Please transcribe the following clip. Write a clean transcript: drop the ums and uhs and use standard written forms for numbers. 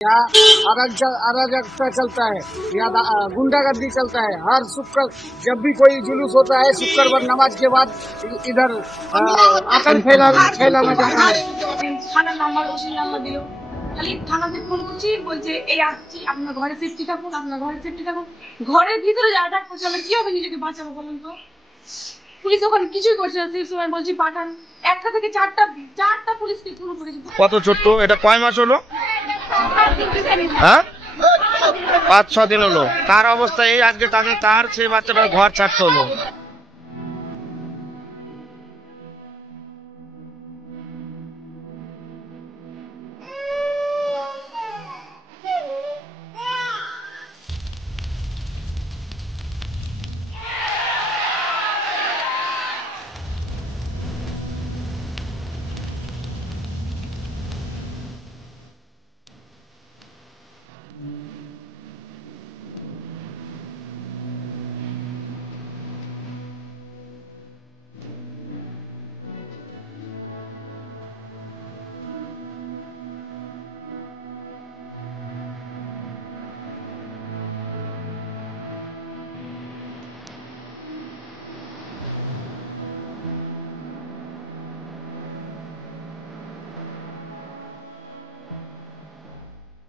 यहाँ अराजकता चलता है, यहाँ गुंडागर्दी चलता है। हर शुक्र जब भी कोई जुलूस होता है शुक्रवार नमाज के बाद इधर आतंक फैलाना चाहता है। থানার নাম্বার ওসি নাম্বার দিল, খালি থানাতে ফোন করছি, বলছে এই আসছি, আপনার ঘরে সেফটি থাকুন, আপনার ঘরে সেফটি থাকুন। ঘরের ভিতরে যা অ্যাটাক করছে আমি কিভাবে নিজেকে বাঁচাবো বলুন তো? পুলিশ ওখানে কিছুই করছে না। সেই সময় বলছি পাঠান, একটা থেকে চারটা পুলিশকে ফোন করেছি। কত ছোট্ট এটা কয় মাস হলো? হ্যাঁ 5-6 দিন হলো। তার অবস্থা এই আজকে তার সেই বাচ্চাটার ঘর ছাড়তে হলো।